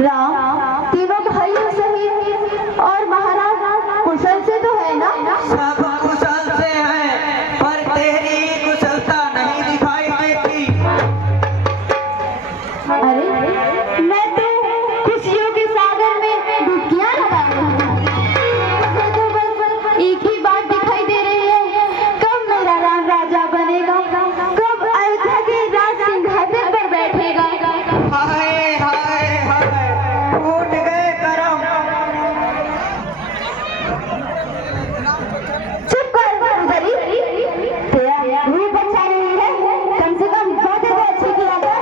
राम, तीनों भाइयों सहित और महाराज कुशल से तो है ना? सब कुशल से हैं, पर तेरी कुशलता नहीं दिखाई देती। अरे मैं तो खुशियों के सागर में डुबकियां लगा रही हूँ। मुझे तो बस एक ही बात दिखाई दे रही है, कब मेरा राम राजा बनेगा, कब अयोध्या के राज सिंहासन पर बैठेगा। हाय हाय हाय, टूट गए करम। चुप कर उधरी, तेरा रूप अच्छा नहीं है, कम से कम बातें तो अच्छी किया कर।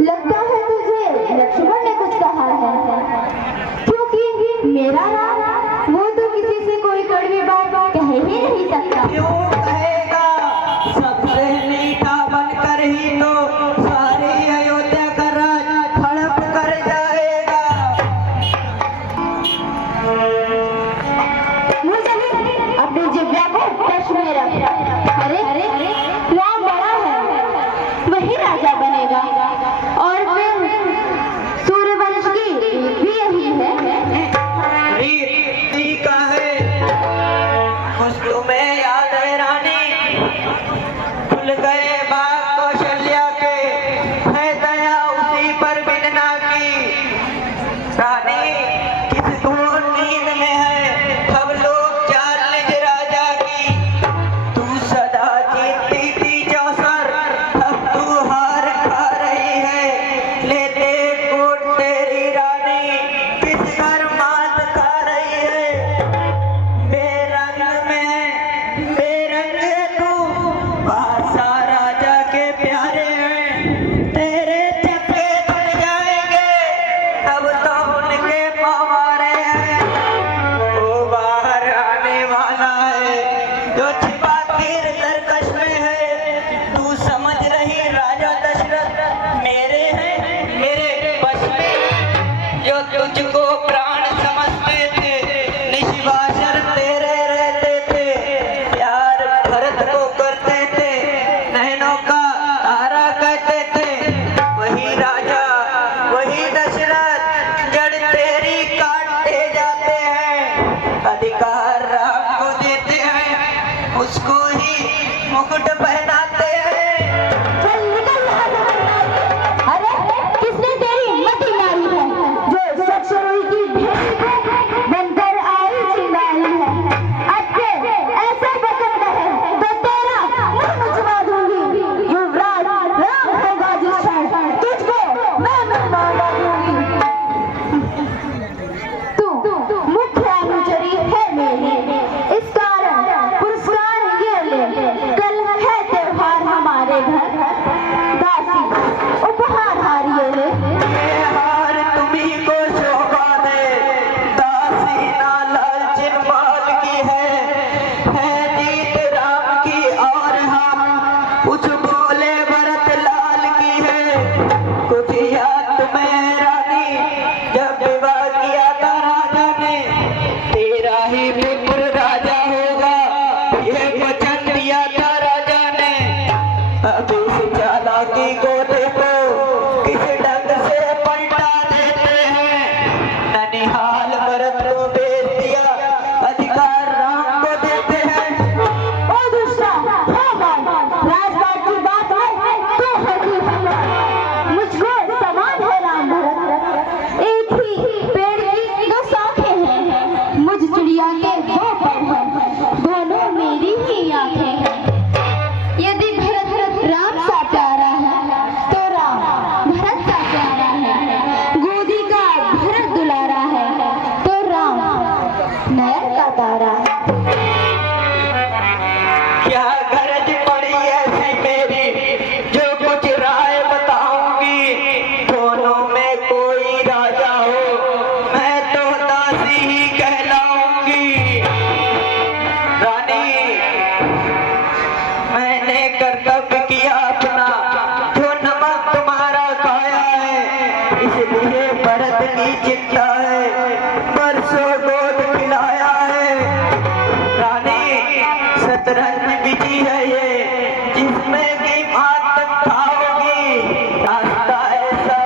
लगता है तुझे लक्ष्मण ने कुछ कहा है, क्योंकि मेरा राम वो तो किसी से कोई कड़वी बात कह ही नहीं सकता। क्यों कहेगा, सबसे मीठा बनकर ही तो सारी अयोध्या का राज हड़प कर जाएगा। मुझे अपनी जिह्वा को वश में रख। अरे राम बड़ा है, वही राजा बनेगा, और फिर सूर्यवंश की भी यही है। रीति का है, कुछ तुम्हें याद है रानी, भूल गए बात कौशल्या के, है दया उसी पर बिना की। रानी किस घोर नींद में है, सब लोग चाल निज राजा की। तू सदा जीतती थी चौसर, अब तू हार खा रही है। लेते कोट तेरी रानी, किस घर मात खा रही है। बेरंग में बेरंग है तू, बादशाह राजा के प्यारे हैं। तेरे चक्के छूट जाएंगे, अब तो उनके पवारे हैं। वो बाहर आने वाला है, जो छिपा तीर तरकश में है। तू समझ रही राजा दशरथ मेरे हैं, मेरे बस में हैं। जो तुझको प्राण समझते थे, निश्वासर तेरे रहते थे। प्यार भरत को करते थे, नैनों का तारा कहते थे। वही राजा वही दशरथ, जड़ तेरी काटते जाते हैं। अधिकार राम को देते हैं, उसको ही मुकुट पहनाते हैं। चल निकल यहाँ से। अरे किसने तेरी मति मारी है, जो सक्षरोही की भेड़ी को बनकर आई चिंगारी है। अब के ऐसे बचन रहे तो तेरा मुंह नुचवा दूंगी। युवराज राम होगा जिस क्षण, तुझको मैं मांगा दूंगी। तू मुख्य अनुचरी है मेरी, इस कारण पुरस्कार ये ले। कल है त्योहार हमारे घर, दासी उपहार हार ये ले। ये हार तुम्ही को शोभा दे, दासी ना लालचिन माल की है जीत राम की। और हम कुछ बोले भरत लाल की है। कुछ याद तुम्हें रानी, जब विवाह किया था राजा ने, तेरा ही पुत्र राजा होगा, ये वचन दिया था राजा ने। अब इस चालाकी को देखो, किस ढंग से पलटा देते हैं। ननिहाल भरत को भेज दिया, अधिकार राम को देते हैं। ओ दुष्टा, राजबाग की बात है तो हटी है। मुझको समान है राम भरत, एक ही पेड़ की दो शाखें हैं। मुझ चिड़िया के दो पर हैं, दोनों मेरी ही आंखें हैं। यदि भरत राम सा प्यारा है, तो राम भरत सा प्यारा है। गोदी का भरत दुलारा है, तो राम नयन का तारा है। क्या गरज पड़ी ऐसी मेरी, जो कुछ राय बताऊंगी। दोनों में कोई राजा हो, मैं तो दासी ही कहलाऊंगी। रानी मैंने कर्तव्य किया अपना, जो नमक तुम्हारा खाया है, इसलिए भरत की चिंता है, बरसों गोद खिलाया है। रानी शतरंज बिजी है ये, जिसमें की मात खाओगी, रास्ता ऐसा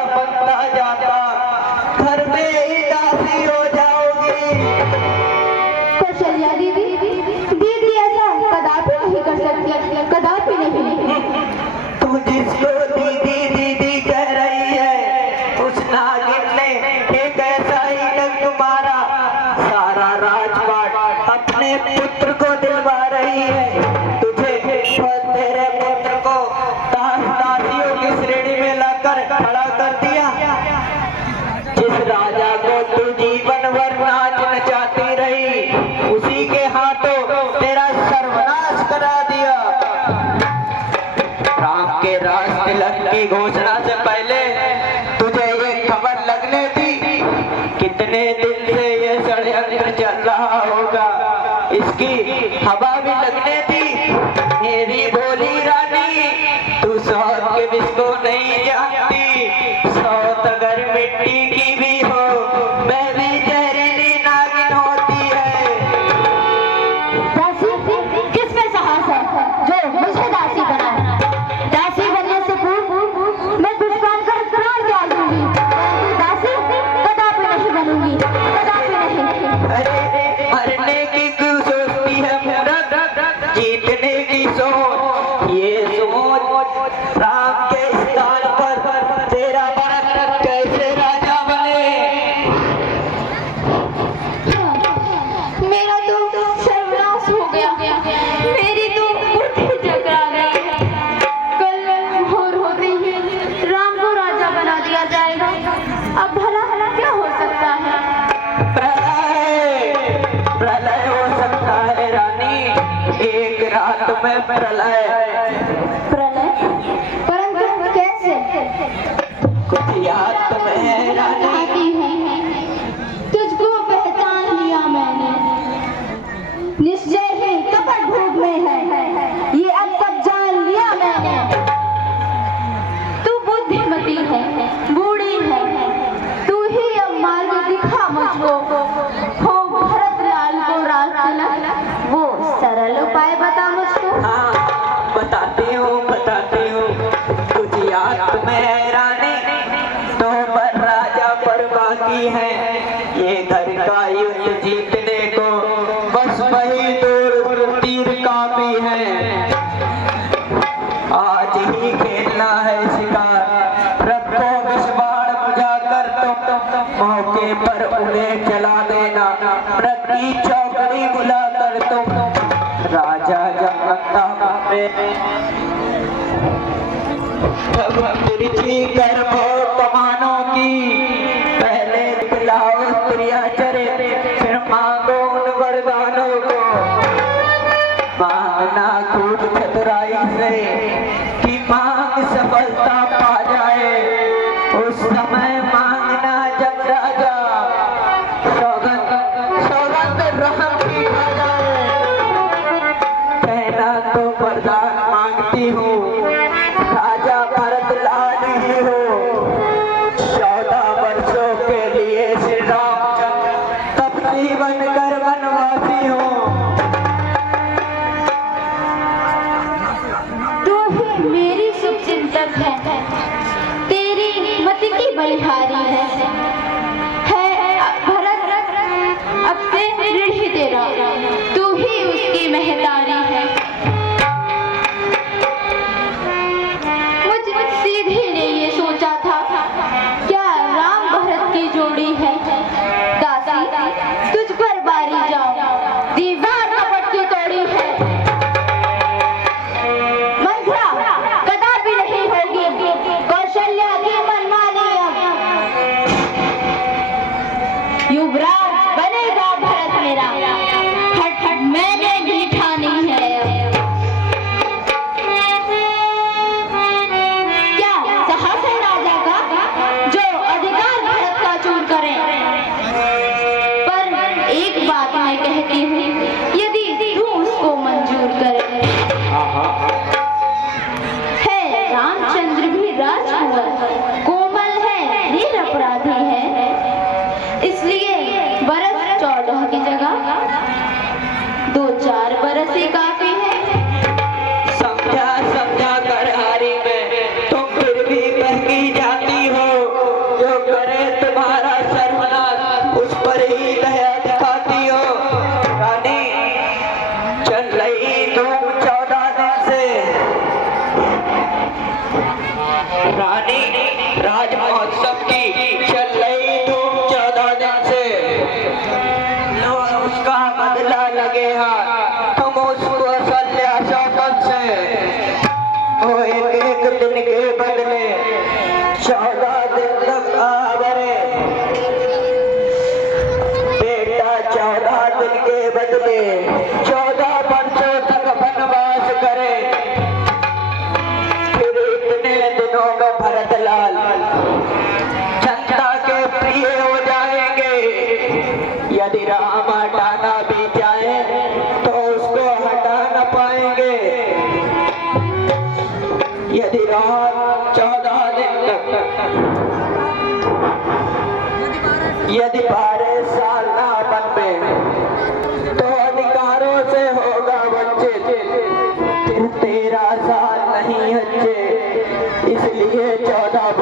से पहले तुझे ये खबर लगने थी? कितने दिन से ये षड्यंत्र चल रहा होगा, इसकी हवा भी लगने थी। मेरी भोली रानी, तू सौत के विष को नहीं जानती। सौत अगर मिट्टी की भी हो, मैं भी जहरीली नागिन होती है। दासी, किस में साहस है जो मुझे दासी बनाए? दासी बनने से पूर्व मैं दुश्मन का प्राण त्याग दूंगी, परंतु दासी कदापि नहीं बनूंगी, कदापि नहीं। अरे मरने की क्यों सोचती है मूर्ख, जीतने की सोच। ये सोच राम के स्थान पर तेरा भरत कैसे राजा बने। मेरा तो सर्वनाश हो गया, मेरी तो बुद्धि चकरा गई। कल भोर होते ही राम को राजा बना दिया जाएगा। अब भला भला क्या हो सकता है? प्रलय, प्रलय हो सकता है रानी, एक रात में प्रलय। प्रलय? परंतु कैसे? कुछ याद तुम्हें है रानी? आती है, तुझको पहचान लिया मैंने। निश्चय ही कपट भूख में है, ये अब सब जान लिया मैंने। तू बुद्धिमती है, बूढ़ी है, तू ही अब मार्ग दिखा मुझको। हो भरत लाल को रास दिला, वो सरल उपाय बता मुझको। हाँ, बताती हूँ। कुछ याद तुम्हें है रानी? तो पर राजा पर बाकी है ये घर का युद्ध जीतने को, बस वही दो तीर काफी है। आज ही खेलना है शिकार, रखो विषबाण बुझा कर तुम मौके पर उन्हें चला देना। मृत की चौकड़ी बुला कर तुम राजा जगन्नाथ तिरछी कर कमानों की, पहले दिलाओ प्रिया चरे, फिर मांगो उन वरदानों को। मांगना खूब चतुराई से कि मांग सफलता पा जाए, उस समय मांगना जब राजा सौगंध रहम की खा जाए। कहना तो वरदान मांगती हूँ, राजा भरत लाल ही हो। 14 वर्षों के लिए श्री रामचंद्र तपस्वी बनकर वनवासी हो। तू ही मेरी शुभचिंतक है, तेरी मति की बलिहारी है भरत अब से ऋण ही तेरा, तू ही उसकी महतारी है। मुझ सीधी ने ये सोचा था, क्या राम भरत की जोड़ी है। दासी, तुझ पर बारी जाऊं, दीवार कपट की तोड़ी है। मंथरा कदापि नहीं होगी कौशल्या की मनमानी अब। युवराज बनेगा भरत मेरा, हट हट मैंने भी ठानी है। क्या साहस है राजा का जो अधिकार भरत का चूर करे? पर एक बात मैं कहती हूँ, यदि तू उसको मंजूर करे। है रामचंद्र भी राजकुंवर, कोमल है, निरपराधी है, इसलिए बरस 14 की जगह 2-4 बरस ही काफी है। समझा कर हारी में तुम फिर भी बहकी जाती हो। जो करे तुम्हारा सर्वनाश, उस पर ही दया दिखाती हो। रानी, चल रही तुम 14 दिन से। रानी, राज महोत्सव की चल रही तुम 14 दिन से। लो उसका बदला लगे हाथ, तुम उसको सल्या शौकत से। वो एक दिन के बदले 14 दिन तक आवरे। बेटा 14 दिन के बदले 14 वर्षों तक वनवास करे। फिर इतने दिनों में भरत लाल यदि राम हटाना भी चाहे तो उसको हटा न पाएंगे। यदि राम 14 दिन तक, यदि 12 साल ना बन में तो अधिकारों से होगा वंचित, फिर 13 साल नहीं अच्छे, इसलिए 14